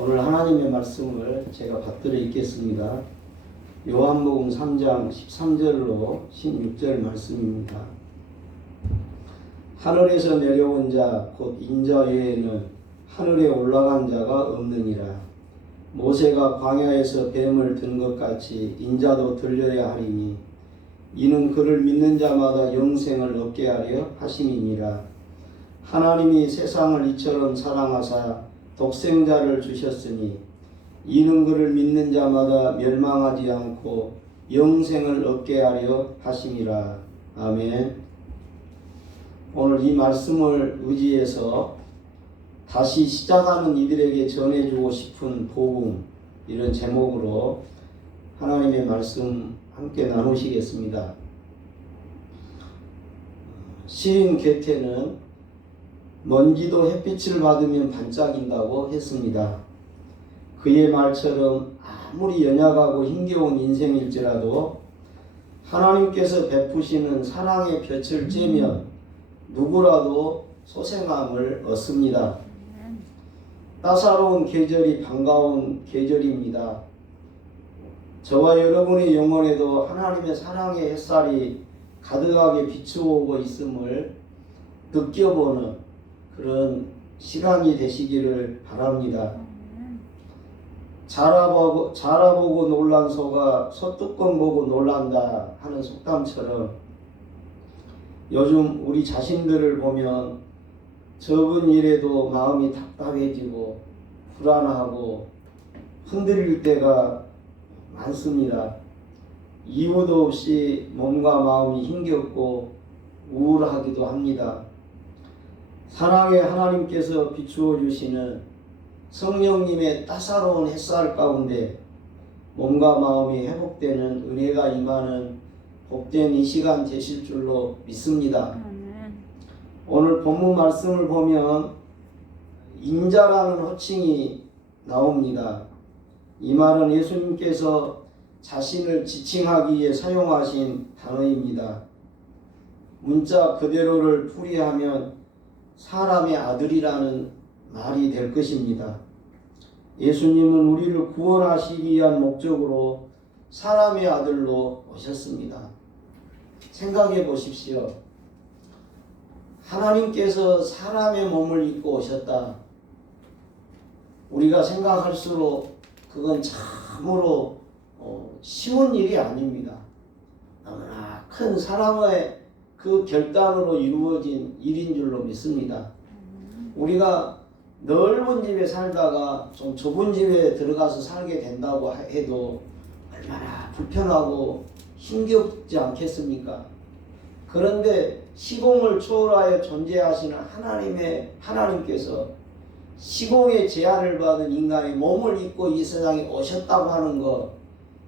오늘 하나님의 말씀을 제가 받들어 읽겠습니다. 요한복음 3장 13절로 16절 말씀입니다. 하늘에서 내려온 자 곧 인자 외에는 하늘에 올라간 자가 없느니라. 모세가 광야에서 뱀을 든 것 같이 인자도 들려야 하리니 이는 그를 믿는 자마다 영생을 얻게 하려 하심이니라. 하나님이 세상을 이처럼 사랑하사 독생자를 주셨으니 이는 그를 믿는 자마다 멸망하지 않고 영생을 얻게 하려 하심이라. 아멘. 오늘 이 말씀을 의지해서 다시 시작하는 이들에게 전해주고 싶은 복음, 이런 제목으로 하나님의 말씀 함께 나누시겠습니다. 시인 괴테는 먼지도 햇빛을 받으면 반짝인다고 했습니다. 그의 말처럼 아무리 연약하고 힘겨운 인생일지라도 하나님께서 베푸시는 사랑의 볕을 쬐면 누구라도 소생함을 얻습니다. 따사로운 계절이 반가운 계절입니다. 저와 여러분의 영혼에도 하나님의 사랑의 햇살이 가득하게 비추어오고 있음을 느껴보는 그런 시간이 되시기를 바랍니다. 자라보고 놀란 소가 소뚜껑 보고 놀란다 하는 속담처럼 요즘 우리 자신들을 보면 적은 일에도 마음이 답답해지고 불안하고 흔들릴 때가 많습니다. 이유도 없이 몸과 마음이 힘겹고 우울하기도 합니다. 사랑의 하나님께서 비추어 주시는 성령님의 따사로운 햇살 가운데 몸과 마음이 회복되는 은혜가 임하는 복된 이 시간 되실 줄로 믿습니다. 오늘 본문 말씀을 보면 인자라는 호칭이 나옵니다. 이 말은 예수님께서 자신을 지칭하기 위해 사용하신 단어입니다. 문자 그대로를 풀이하면 사람의 아들이라는 말이 될 것입니다. 예수님은 우리를 구원하시기 위한 목적으로 사람의 아들로 오셨습니다. 생각해 보십시오. 하나님께서 사람의 몸을 입고 오셨다. 우리가 생각할수록 그건 참으로 쉬운 일이 아닙니다. 너무나 큰 사랑의 그 결단으로 이루어진 일인 줄로 믿습니다. 우리가 넓은 집에 살다가 좀 좁은 집에 들어가서 살게 된다고 해도 얼마나 불편하고 힘겹지 않겠습니까? 그런데 시공을 초월하여 존재하시는 하나님께서 시공의 제한을 받은 인간의 몸을 입고 이 세상에 오셨다고 하는 것,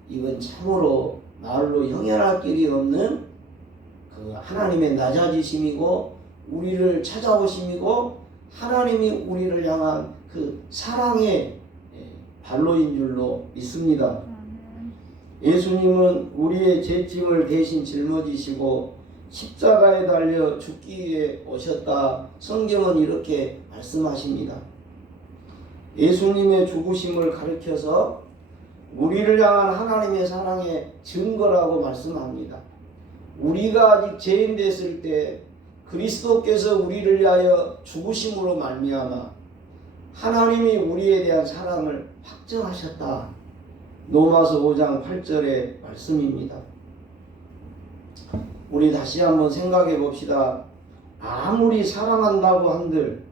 이건 참으로 말로 형언할 길이 없는 그 하나님의 낮아지심이고 우리를 찾아오심이고 하나님이 우리를 향한 그 사랑의 발로인 줄로 믿습니다. 예수님은 우리의 죄짐을 대신 짊어지시고 십자가에 달려 죽기 위해 오셨다. 성경은 이렇게 말씀하십니다. 예수님의 죽으심을 가리켜서 우리를 향한 하나님의 사랑의 증거라고 말씀합니다. 우리가 아직 죄인 됐을 때 그리스도께서 우리를 위하여 죽으심으로 말미암아 하나님이 우리에 대한 사랑을 확증하셨다. 로마서 5장 8절의 말씀입니다. 우리 다시 한번 생각해 봅시다. 아무리 사랑한다고 한들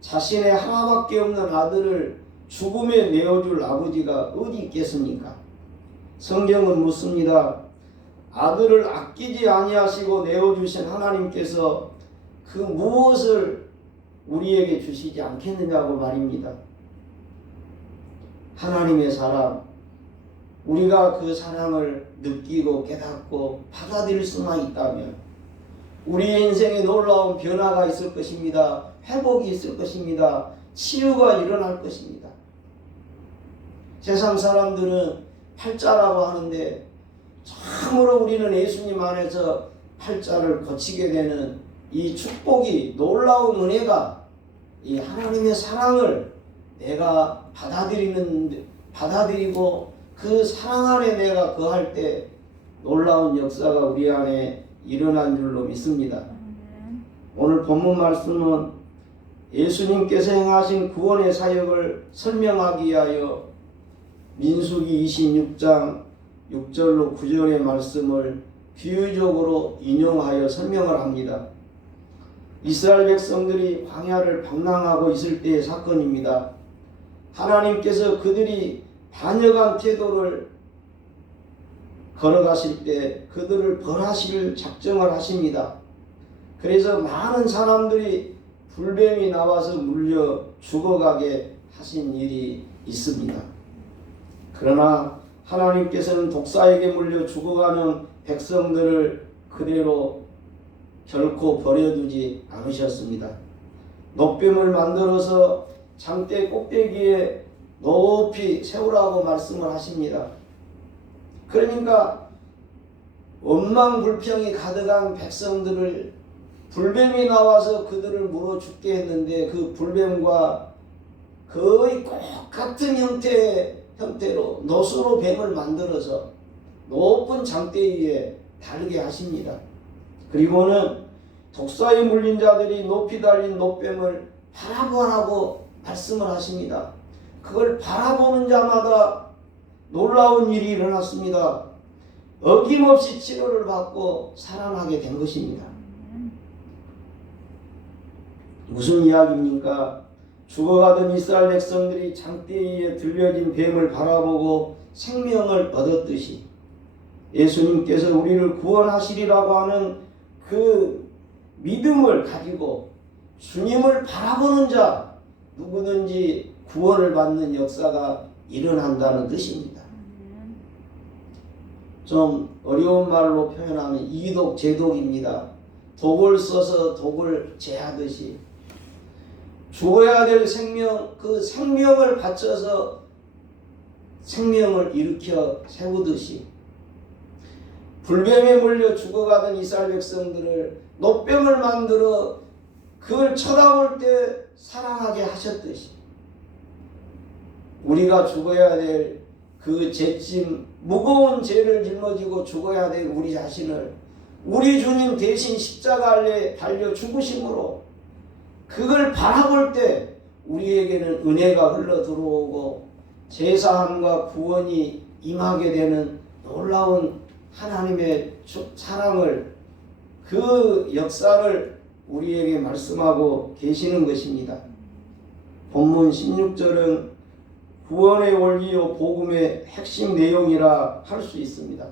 자신의 하나밖에 없는 아들을 죽음에 내어줄 아버지가 어디 있겠습니까? 성경은 묻습니다. 아들을 아끼지 아니하시고 내어주신 하나님께서 그 무엇을 우리에게 주시지 않겠느냐고 말입니다. 하나님의 사랑, 우리가 그 사랑을 느끼고 깨닫고 받아들일 수만 있다면 우리의 인생에 놀라운 변화가 있을 것입니다. 회복이 있을 것입니다. 치유가 일어날 것입니다. 세상 사람들은 팔자라고 하는데 참으로 우리는 예수님 안에서 팔자를 거치게 되는 이 축복이, 놀라운 은혜가 이 하나님의 사랑을 내가 받아들이고 그 사랑 안에 내가 거할 때 놀라운 역사가 우리 안에 일어난 줄로 믿습니다. 오늘 본문 말씀은 예수님께서 행하신 구원의 사역을 설명하기 위하여 민수기 26장 6절로 9절의 말씀을 비유적으로 인용하여 설명을 합니다. 이스라엘 백성들이 광야를 방랑하고 있을 때의 사건입니다. 하나님께서 그들이 반역한 태도를 걸어가실 때 그들을 벌하실 작정을 하십니다. 그래서 많은 사람들이 불뱀이 나와서 물려 죽어가게 하신 일이 있습니다. 그러나 하나님께서는 독사에게 물려 죽어가는 백성들을 그대로 결코 버려두지 않으셨습니다. 놋뱀을 만들어서 장대 꼭대기에 높이 세우라고 말씀을 하십니다. 그러니까 원망불평이 가득한 백성들을 불뱀이 나와서 그들을 물어 죽게 했는데 그 불뱀과 거의 똑같은 형태로 놋으로 뱀을 만들어서 높은 장대 위에 달게 하십니다. 그리고는 독사에 물린 자들이 높이 달린 놋뱀을 바라보라고 말씀을 하십니다. 그걸 바라보는 자마다 놀라운 일이 일어났습니다. 어김없이 치료를 받고 살아나게 된 것입니다. 무슨 이야기입니까? 죽어가던 이스라엘 백성들이 장대 위에 들려진 뱀을 바라보고 생명을 얻었듯이 예수님께서 우리를 구원하시리라고 하는 그 믿음을 가지고 주님을 바라보는 자 누구든지 구원을 받는 역사가 일어난다는 뜻입니다. 좀 어려운 말로 표현하면 이독제독입니다. 독을 써서 독을 제하듯이 죽어야 될 생명, 그 생명을 바쳐서 생명을 일으켜 세우듯이 불뱀에 물려 죽어가던 이스라엘 백성들을 놋뱀을 만들어 그걸 쳐다볼 때 사랑하게 하셨듯이 우리가 죽어야 될 그 죄짐, 무거운 죄를 짊어지고 죽어야 될 우리 자신을 우리 주님 대신 십자가 아래 달려 죽으심으로 그걸 바라볼 때 우리에게는 은혜가 흘러 들어오고 제사함과 구원이 임하게 되는 놀라운 하나님의 사랑을 그 역사를 우리에게 말씀하고 계시는 것입니다. 본문 16절은 구원의 원리요 복음의 핵심 내용이라 할 수 있습니다.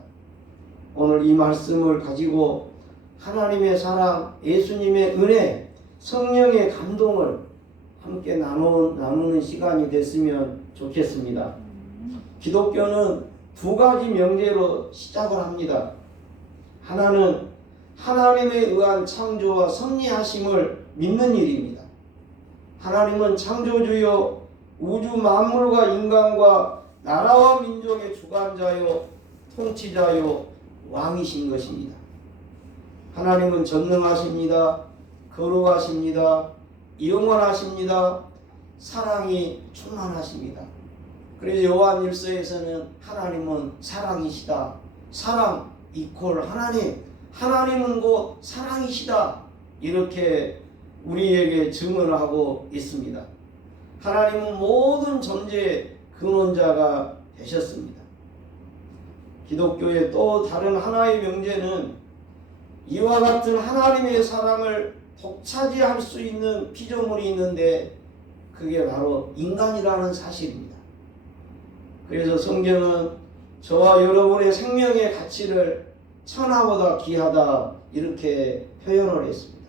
오늘 이 말씀을 가지고 하나님의 사랑, 예수님의 은혜, 성령의 감동을 함께 나누는 시간이 됐으면 좋겠습니다. 기독교는 두 가지 명제로 시작을 합니다. 하나는 하나님에 의한 창조와 섭리하심을 믿는 일입니다. 하나님은 창조주요 우주 만물과 인간과 나라와 민족의 주관자요 통치자요 왕이신 것입니다. 하나님은 전능하십니다. 거룩하십니다. 영원하십니다. 사랑이 충만하십니다. 그래서 요한 1서에서는 하나님은 사랑이시다. 사랑 이퀄 하나님. 하나님은 곧 사랑이시다. 이렇게 우리에게 증언을 하고 있습니다. 하나님은 모든 존재의 근원자가 되셨습니다. 기독교의 또 다른 하나의 명제는 이와 같은 하나님의 사랑을 독차지할 수 있는 피조물이 있는데 그게 바로 인간이라는 사실입니다. 그래서 성경은 저와 여러분의 생명의 가치를 천하보다 귀하다 이렇게 표현을 했습니다.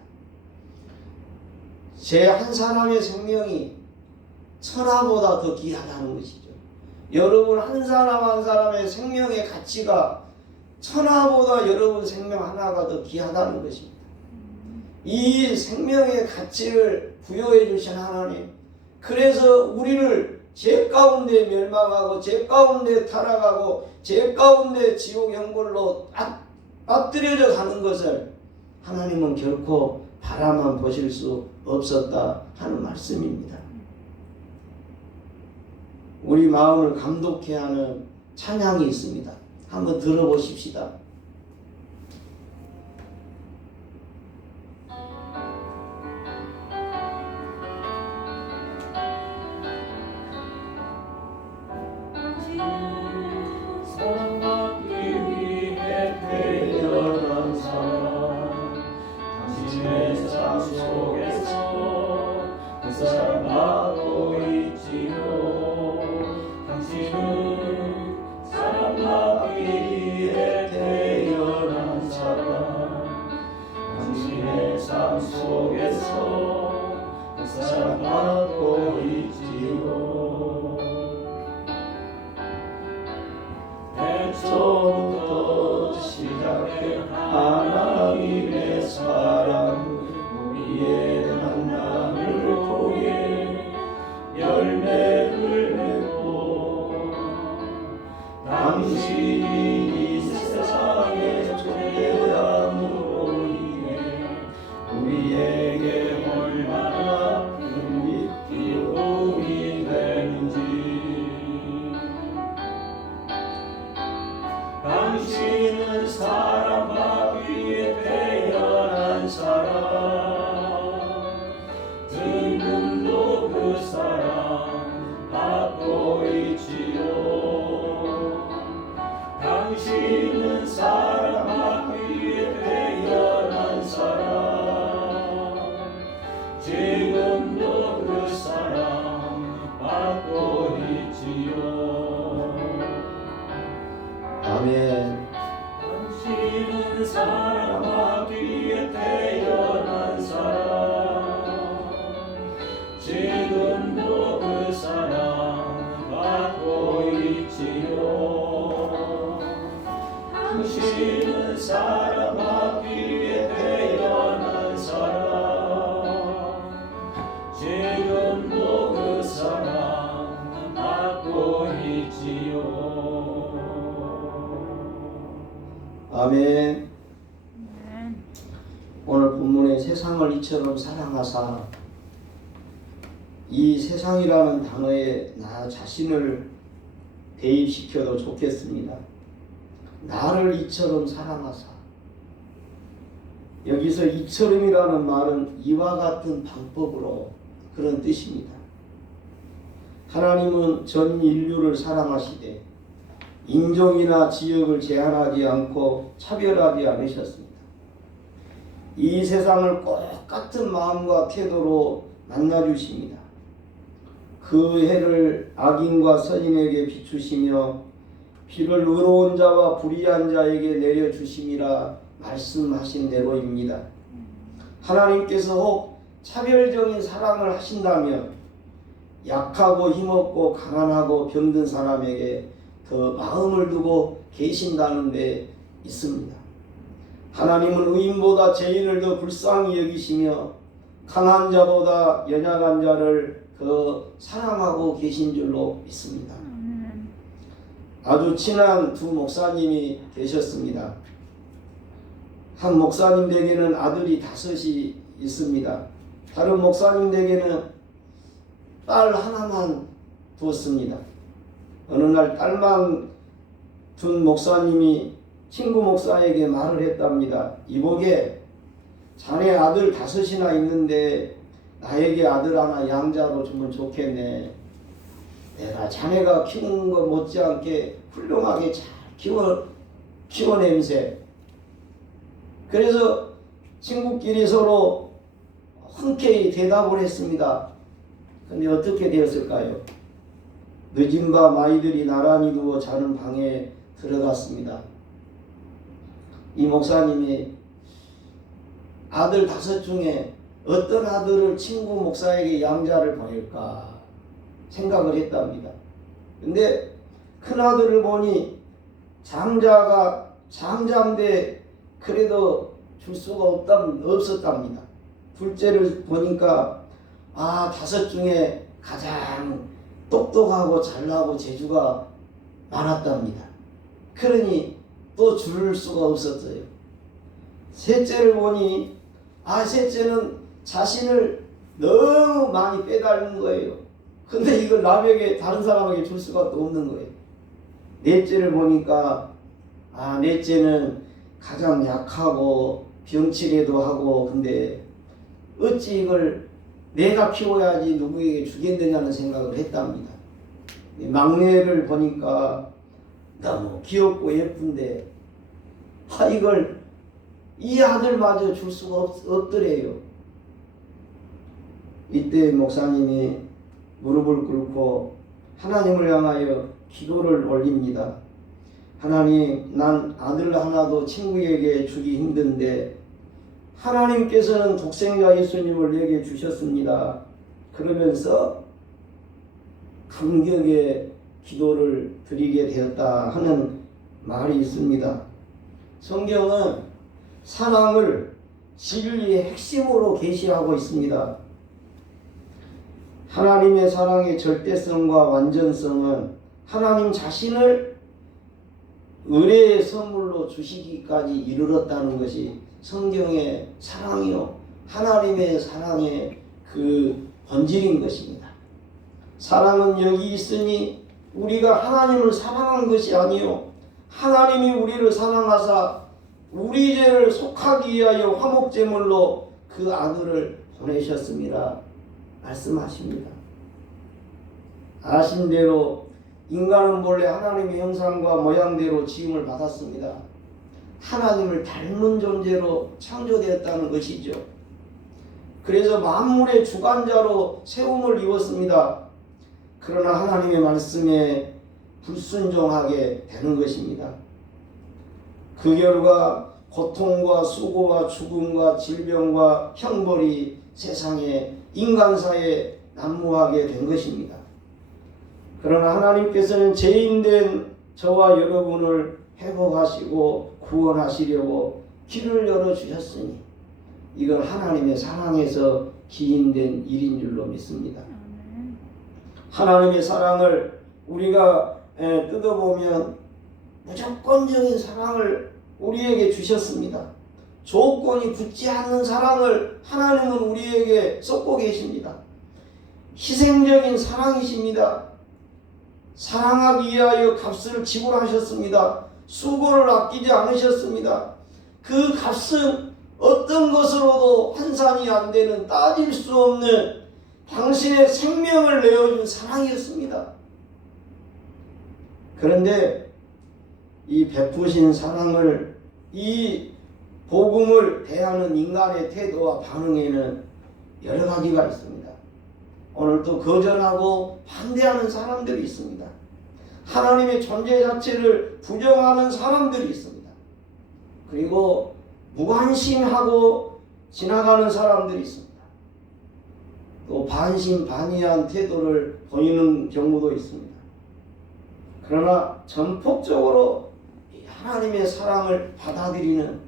제 한 사람의 생명이 천하보다 더 귀하다는 것이죠. 여러분 한 사람 한 사람의 생명의 가치가 천하보다 여러분 생명 하나가 더 귀하다는 것입니다. 이 생명의 가치를 부여해 주신 하나님, 그래서 우리를 죄 가운데 멸망하고 죄 가운데 타락하고 죄 가운데 지옥 형벌로 빠뜨려져 가는 것을 하나님은 결코 바라만 보실 수 없었다 하는 말씀입니다. 우리 마음을 감독케 하는 찬양이 있습니다. 한번 들어보십시다. 사랑받기 위해 태어난 사람, 당신의 삶 속에서 그 사랑 받고 있지요. 당신은 사랑받기 위해 태어난 사람, 당신의 삶 속에서 그 사랑 받고 있지요. 처음부터 시작된 하나님의 사랑, 우리의 만남을 통해 열매를 맺고, 당신이 이 세상에 존재함으로 인해 우리에게 얼마나 큰 기쁨이 되는지. 당신은 사랑받기 위해 태어난 사람, 지금도 그 사랑 받고 있지요. 당신은 사랑받기 위해 태어난 사람, 지금도 그 사랑 받고 있지요. 아멘. 당신은 사랑받기 위해 태어난 사람, 지금도 그 사랑 받고 있지요. 당신은 사랑받기 위해 태어난 사람, 지금도 그 사랑 받고 있지요. 아멘. 오늘 본문에 세상을 이처럼 사랑하사, 이 세상이라는 단어에 나 자신을 대입시켜도 좋겠습니다. 나를 이처럼 사랑하사. 여기서 이처럼이라는 말은 이와 같은 방법으로, 그런 뜻입니다. 하나님은 전 인류를 사랑하시되 인종이나 지역을 제한하지 않고 차별하지 않으셨습니다. 이 세상을 똑같은 마음과 태도로 만나주십니다. 그 해를 악인과 선인에게 비추시며 비를 의로운 자와 불의한 자에게 내려주심이라 말씀하신 대로입니다. 하나님께서 혹 차별적인 사랑을 하신다면 약하고 힘없고 가난하고 병든 사람에게 더 마음을 두고 계신다는 데 있습니다. 하나님은 의인보다 죄인을 더 불쌍히 여기시며 강한 자보다 연약한 자를 더 사랑하고 계신 줄로 믿습니다. 아주 친한 두 목사님이 계셨습니다. 한 목사님 댁에는 아들이 5이 있습니다. 다른 목사님 댁에는 딸 하나만 두었습니다. 어느 날 딸만 둔 목사님이 친구 목사에게 말을 했답니다. 이보게, 자네 아들 5이나 있는데 나에게 아들 하나 양자로 주면 좋겠네. 내가 자네가 키우는 것 못지않게 훌륭하게 잘 키워냄새. 그래서 친구끼리 서로 흔쾌히 대답을 했습니다. 근데 어떻게 되었을까요? 늦은 밤 아이들이 나란히 누워 자는 방에 들어갔습니다. 이 목사님이 아들 5 중에 어떤 아들을 친구 목사에게 양자를 보낼까 생각을 했답니다. 근데 큰 아들을 보니 장자인데 그래도 줄 수가 없었답니다. 둘째를 보니까 5 중에 가장 똑똑하고 잘나고 재주가 많았답니다. 그러니 또 줄 수가 없었어요. 셋째를 보니 셋째는 자신을 너무 많이 빼닮은 거예요. 근데 이걸 남에게 다른 사람에게 줄 수가 없는 거예요. 넷째를 보니까 넷째는 가장 약하고 병치레도 하고 근데 어찌 이걸 내가 키워야지 누구에게 주겠느냐는 생각을 했답니다. 막내를 보니까 너무 귀엽고 예쁜데 이걸 이 아들마저 줄 수가 없더래요. 이때 목사님이 무릎을 꿇고 하나님을 향하여 기도를 올립니다. 하나님, 난 아들 하나도 친구에게 주기 힘든데 하나님께서는 독생자 예수님을 내게 주셨습니다. 그러면서 감격의 기도를 드리게 되었다 하는 말이 있습니다. 성경은 사랑을 진리의 핵심으로 계시하고 있습니다. 하나님의 사랑의 절대성과 완전성은 하나님 자신을 은혜의 선물로 주시기까지 이르렀다는 것이 성경의 사랑이요 하나님의 사랑의 그 본질인 것입니다. 사랑은 여기 있으니 우리가 하나님을 사랑한 것이 아니요 하나님이 우리를 사랑하사 우리 죄를 속하기 위하여 화목제물로 그 아들을 보내셨습니다. 말씀하십니다. 아신 대로 인간은 본래 하나님의 형상과 모양대로 지음을 받았습니다. 하나님을 닮은 존재로 창조되었다는 것이죠. 그래서 만물의 주관자로 세움을 입었습니다. 그러나 하나님의 말씀에 불순종하게 되는 것입니다. 그 결과 고통과 수고와 죽음과 질병과 형벌이 세상에 인간사에 난무하게 된 것입니다. 그러나 하나님께서는 죄인된 저와 여러분을 회복하시고 구원하시려고 길을 열어주셨으니 이건 하나님의 사랑에서 기인된 일인 줄로 믿습니다. 하나님의 사랑을 우리가 뜯어보면 무조건적인 사랑을 우리에게 주셨습니다. 조건이 붙지 않는 사랑을 하나님은 우리에게 쏟고 계십니다. 희생적인 사랑이십니다. 사랑하기 위하여 값을 지불하셨습니다. 수고를 아끼지 않으셨습니다. 그 값은 어떤 것으로도 환산이 안 되는 따질 수 없는 당신의 생명을 내어준 사랑이었습니다. 그런데 이 베푸신 사랑을 이 복음을 대하는 인간의 태도와 반응에는 여러 가지가 있습니다. 오늘도 거절하고 반대하는 사람들이 있습니다. 하나님의 존재 자체를 부정하는 사람들이 있습니다. 그리고 무관심하고 지나가는 사람들이 있습니다. 또 반신반의한 태도를 보이는 경우도 있습니다. 그러나 전폭적으로 하나님의 사랑을 받아들이는,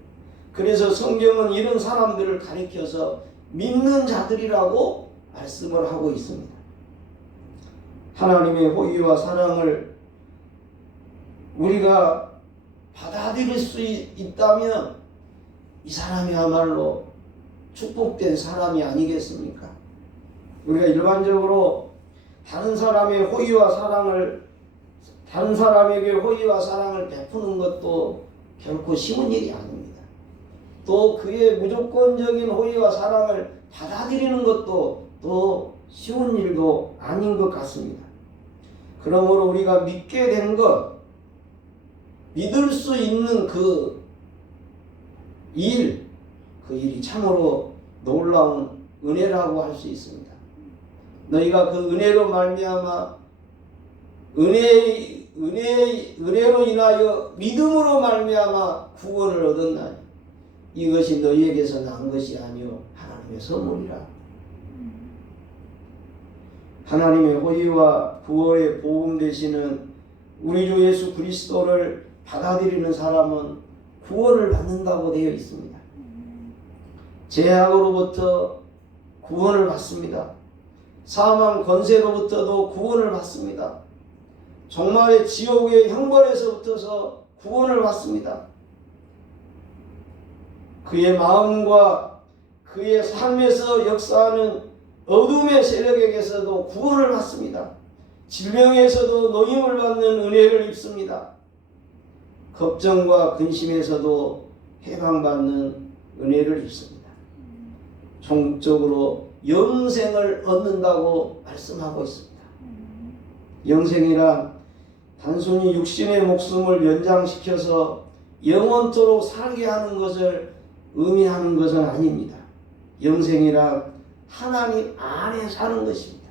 그래서 성경은 이런 사람들을 가리켜서 믿는 자들이라고 말씀을 하고 있습니다. 하나님의 호의와 사랑을 우리가 받아들일 수 있다면 이 사람이야말로 축복된 사람이 아니겠습니까? 우리가 일반적으로 다른 사람의 호의와 사랑을, 다른 사람에게 호의와 사랑을 베푸는 것도 결코 쉬운 일이 아닙니다. 또 그의 무조건적인 호의와 사랑을 받아들이는 것도 또 쉬운 일도 아닌 것 같습니다. 그러므로 우리가 믿게 된 것, 믿을 수 있는 그 일이 참으로 놀라운 은혜라고 할 수 있습니다. 너희가 그 은혜로 말미암아 은혜로 인하여 믿음으로 말미암아 구원을 얻었나니 이것이 너희에게서 난 것이 아니요 하나님의 선물이라. 하나님의 호의와 구원의 복음 되시는 우리 주 예수 그리스도를 받아들이는 사람은 구원을 받는다고 되어 있습니다. 죄악으로부터 구원을 받습니다. 사망 권세로부터도 구원을 받습니다. 정말의 지옥의 형벌에서부터서 구원을 받습니다. 그의 마음과 그의 삶에서 역사하는 어둠의 세력에게서도 구원을 받습니다. 질병에서도 노임을 받는 은혜를 입습니다. 걱정과 근심에서도 해방받는 은혜를 입습니다. 종적으로 영생을 얻는다고 말씀하고 있습니다. 영생이란 단순히 육신의 목숨을 연장시켜서 영원토록 살게 하는 것을 의미하는 것은 아닙니다. 영생이란 하나님 안에 사는 것입니다.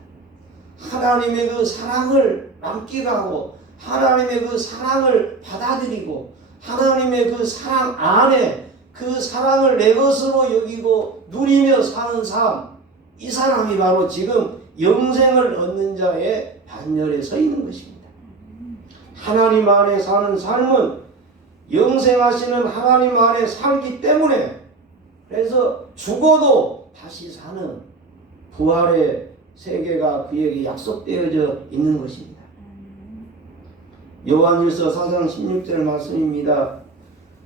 하나님의 그 사랑을 만끽하고 하나님의 그 사랑을 받아들이고 하나님의 그 사랑 안에 그 사랑을 내 것으로 여기고 누리며 사는 삶, 이 사람이 바로 지금 영생을 얻는 자의 반열에 서 있는 것입니다. 하나님 안에 사는 삶은 영생하시는 하나님 안에 살기 때문에, 그래서 죽어도 다시 사는 부활의 세계가 그에게 약속되어져 있는 것입니다. 요한일서 4장 16절 말씀입니다.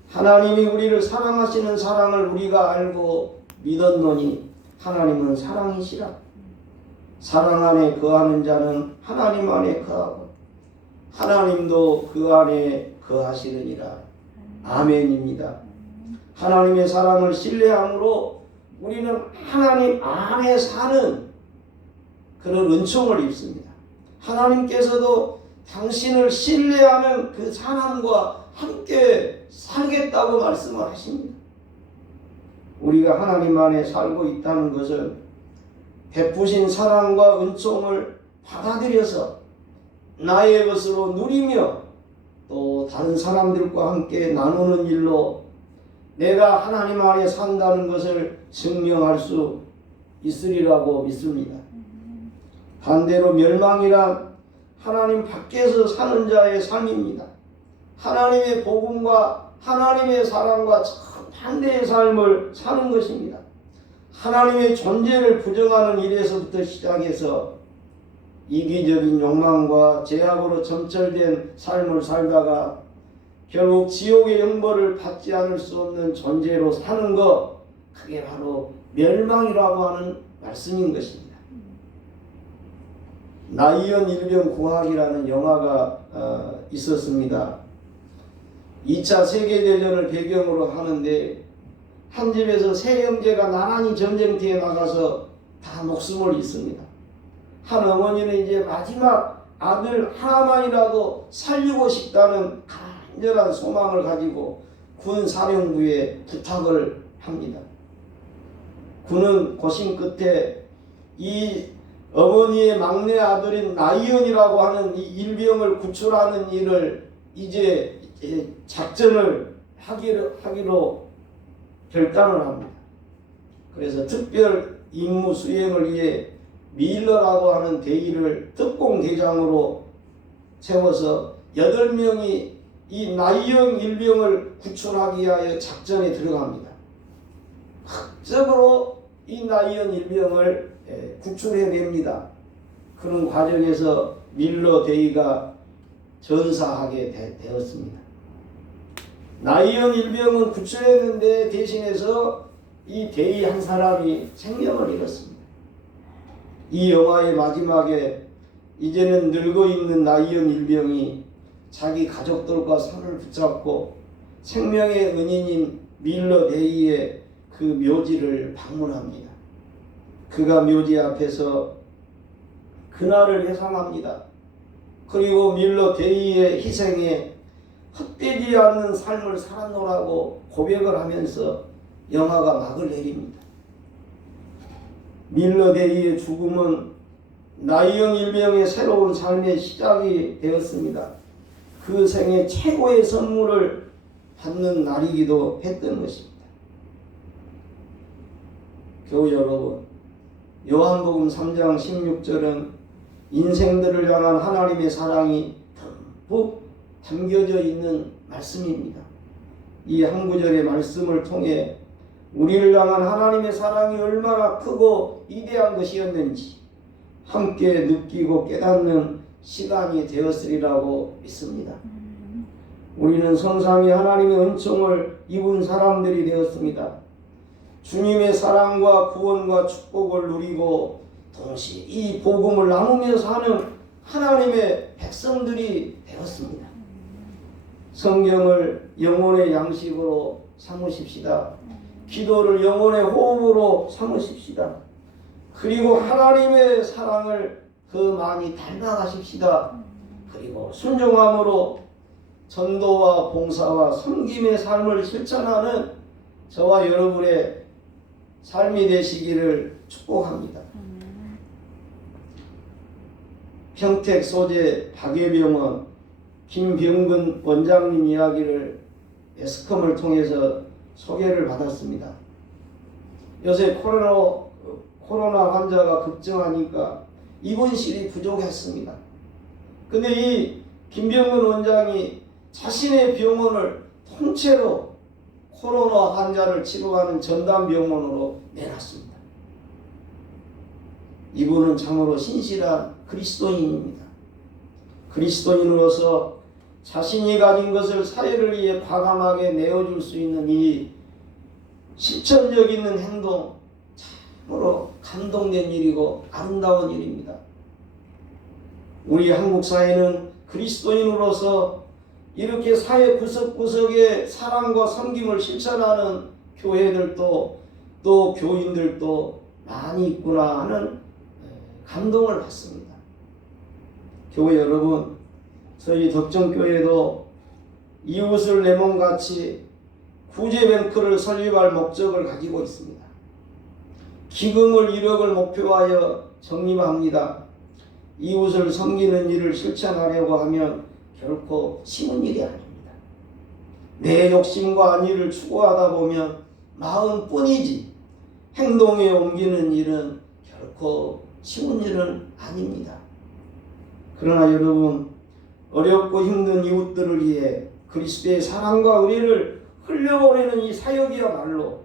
하나님이 우리를 사랑하시는 사랑을 우리가 알고 믿었노니 하나님은 사랑이시라. 사랑 안에 거하는 자는 하나님 안에 거하고 하나님도 그 안에 거하시느니라. 아멘입니다. 하나님의 사랑을 신뢰함으로 우리는 하나님 안에 사는 그런 은총을 입습니다. 하나님께서도 당신을 신뢰하는 그 사람과 함께 살겠다고 말씀을 하십니다. 우리가 하나님 안에 살고 있다는 것은 베푸신 사랑과 은총을 받아들여서 나의 것으로 누리며 또 다른 사람들과 함께 나누는 일로 내가 하나님 안에 산다는 것을 증명할 수 있으리라고 믿습니다. 반대로 멸망이란 하나님 밖에서 사는 자의 삶입니다. 하나님의 복음과 하나님의 사랑과 정반대의 삶을 사는 것입니다. 하나님의 존재를 부정하는 일에서부터 시작해서 이기적인 욕망과 죄악으로 점철된 삶을 살다가 결국 지옥의 형벌을 받지 않을 수 없는 존재로 사는 것, 그게 바로 멸망이라고 하는 말씀인 것입니다. 나이언 일병 구학이라는 영화가 있었습니다. 2차 세계대전을 배경으로 하는데 한 집에서 세 형제가 나란히 전쟁터에 나가서 다 목숨을 잃습니다. 한 어머니는 이제 마지막 아들 하나만이라도 살리고 싶다는 간절한 소망을 가지고 군 사령부에 부탁을 합니다. 군은 고심 끝에 이 어머니의 막내 아들인 나이언이라고 하는 이 일병을 구출하는 일을 이제 작전을 하기로 결단을 합니다. 그래서 특별 임무 수행을 위해 밀러라고 하는 대위를 특공 대장으로 세워서 8명이 이 나이언 일병을 구출하기 위하여 작전에 들어갑니다. 극적으로 이 나이언 일병을 구출해냅니다. 그런 과정에서 밀러 대위가 전사하게 되었습니다. 나이언 일병은 구출했는데 대신해서 이 대위 한 사람이 생명을 잃었습니다. 이 영화의 마지막에 이제는 늙어있는 나이언 일병이 자기 가족들과 손을 붙잡고 생명의 은인인 밀러 대위의 그 묘지를 방문합니다. 그가 묘지 앞에서 그날을 회상합니다. 그리고 밀러 대위의 희생에 헛되지 않는 삶을 살았노라고 고백을 하면서 영화가 막을 내립니다. 밀러 대위의 죽음은 나이언 일병의 새로운 삶의 시작이 되었습니다. 그 생애 최고의 선물을 받는 날이기도 했던 것입니다. 교우 여러분, 요한복음 3장 16절은 인생들을 향한 하나님의 사랑이 듬뿍 담겨져 있는 말씀입니다. 이 한 구절의 말씀을 통해 우리를 향한 하나님의 사랑이 얼마나 크고 위대한 것이었는지 함께 느끼고 깨닫는 시간이 되었으리라고 믿습니다. 우리는 성삼위 하나님의 은총을 입은 사람들이 되었습니다. 주님의 사랑과 구원과 축복을 누리고 동시에 이 복음을 나누며 사는 하나님의 백성들이 되었습니다. 성경을 영혼의 양식으로 삼으십시다. 기도를 영혼의 호흡으로 삼으십시다. 그리고 하나님의 사랑을 더 많이 닮아가십시다. 그리고 순종함으로 전도와 봉사와 섬김의 삶을 실천하는 저와 여러분의 삶이 되시기를 축복합니다. 평택 소재 박예병원 김병근 원장님 이야기를 에스컴을 통해서 소개를 받았습니다. 요새 코로나 환자가 급증하니까 입원실이 부족했습니다. 근데 이 김병근 원장이 자신의 병원을 통째로 코로나 환자를 치료하는 전담병원으로 내놨습니다. 이분은 참으로 신실한 그리스도인입니다. 그리스도인으로서 자신이 가진 것을 사회를 위해 과감하게 내어줄 수 있는 이 실천력 있는 행동, 참으로 감동된 일이고 아름다운 일입니다. 우리 한국 사회는 그리스도인으로서 이렇게 사회 구석구석에 사랑과 섬김을 실천하는 교회들도 또 교인들도 많이 있구나 하는 감동을 받습니다. 교회 여러분, 저희 덕정교회도 이웃을 내 몸같이 구제뱅크를 설립할 목적을 가지고 있습니다. 기금을 1억을 목표하여 적립합니다. 이웃을 섬기는 일을 실천하려고 하면 결코 쉬운 일이 아닙니다. 내 욕심과 안위를 추구하다 보면 마음뿐이지 행동에 옮기는 일은 결코 쉬운 일은 아닙니다. 그러나 여러분, 어렵고 힘든 이웃들을 위해 그리스도의 사랑과 은혜를 흘려보내는 이 사역이야말로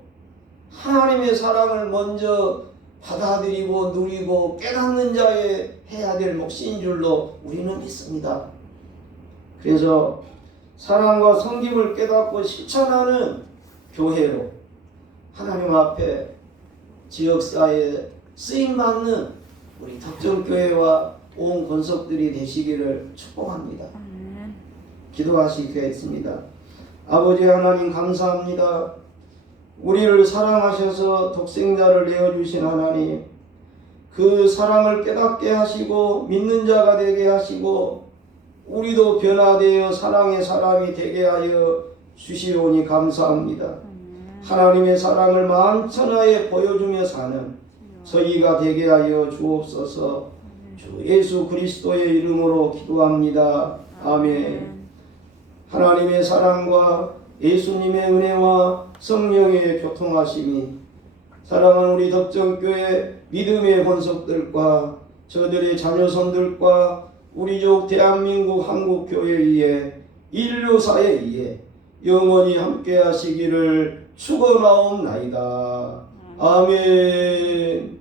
하나님의 사랑을 먼저 받아들이고 누리고 깨닫는 자의 해야 될 몫인 줄로 우리는 믿습니다. 그래서 사랑과 섬김을 깨닫고 실천하는 교회로 하나님 앞에 지역사회에 쓰임받는 우리 덕정교회와 온 권속들이 되시기를 축복합니다. 기도하시겠습니다. 아버지 하나님 감사합니다. 우리를 사랑하셔서 독생자를 내어주신 하나님, 그 사랑을 깨닫게 하시고 믿는 자가 되게 하시고 우리도 변화되어 사랑의 사람이 되게 하여 주시오니 감사합니다. 하나님의 사랑을 만천하에 보여주며 사는 저희가 되게 하여 주옵소서. 주 예수 그리스도의 이름으로 기도합니다. 아멘. 하나님의 사랑과 예수님의 은혜와 성령의 교통하심이 사랑하는 우리 덕정교회 믿음의 권속들과 저들의 자녀손들과 우리족 대한민국 한국교회에 인류사회에 영원히 함께 하시기를 축원하옵나이다. 아멘.